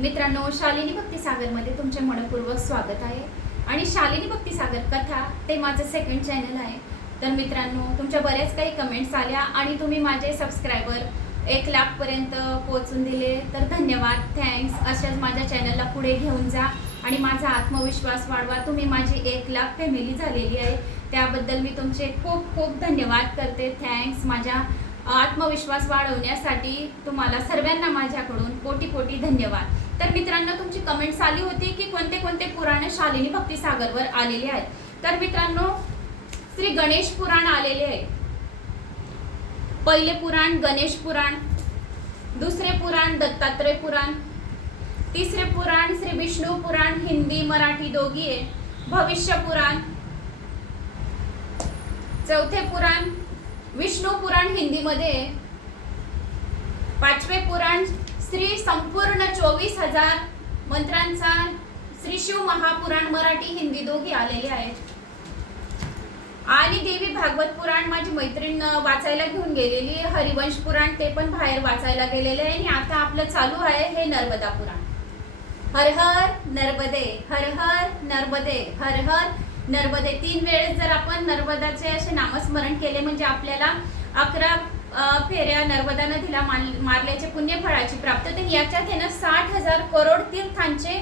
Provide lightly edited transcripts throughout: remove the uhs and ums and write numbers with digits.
मित्रांनो, शालिनी भक्तिसागरमध्ये तुमचे मनपूर्वक स्वागत आहे। आणि शालिनी भक्तिसागर कथा ते माझं सेकंड चॅनल आहे। तर मित्रांनो, तुमच्या बऱ्याच काही कमेंट्स आल्या आणि तुम्ही माझे सबस्क्रायबर 1 लाख पर्यंत पोहोचून दिले, तर धन्यवाद, थँक्स। अशाच माझ्या चॅनलला पुढे घेऊन जा आणि माझा आत्मविश्वास वाढवा। तुम्ही माझी 1 लाख फॅमिली झालेली आहे, त्याबद्दल मी तुमचे खूप खूप धन्यवाद करते, थँक्स। माझ्या आत्मविश्वास वाढवण्यासाठी तुम्हाला सर्वांना माझ्याकडून कोटी कोटी धन्यवाद। तर मित्रांनो, तुमची कमेंट्स आली होती की कोणते कोणते पुराण शालिनी भक्तिसागरवर आलेले आहेत। तर मित्रांनो, श्री गणेश पुराण आलेले आहे। पहिले पुराण गणेश पुराण, दुसरे पुराण दत्तात्रय पुराण, तिसरे पुराण श्री विष्णू पुराण हिंदी मराठी दोघी आहे, भविष्य पुराण, चौथे पुराण विष्णू पुराण हिंदी मध्ये, पाचवे पुराण श्री संपूर्ण 24,000 मंत्रांचा श्री शिव महापुराण मराठी हिंदी दोघी आलेले आहेत। आणि देवी भागवत पुराण माझी मैत्रीण वाचायला घेऊन गेलेली, हरिवंश पुराण ते पण बाहेर वाचायला गेलेले आहे। आणि आता आपलं चालू आहे हे नर्मदा पुराण। हर हर नर्मदे, हर हर नर्मदे, हर हर नर्मदे। 3 वेळेस जर आपण नर्मदाचे असे नामस्मरण केले म्हणजे आपल्याला 11 फेऱ्या नर्मदा नदीला मारल्याचे पुण्यफळाची प्राप्ती। तर याच्यात आहे ना 60,000 करोड तीर्थांचे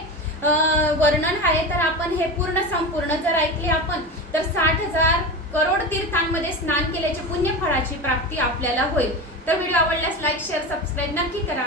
वर्णन आहे। तर आपण हे पूर्ण संपूर्ण जर ऐकले आपण, तर 60,000 करोड तीर्थांमध्ये स्नान केल्याचे पुण्यफळाची प्राप्ती आपल्याला होईल। तर व्हिडिओ आवडल्यास लाईक शेअर सबस्क्राईब नक्की करा।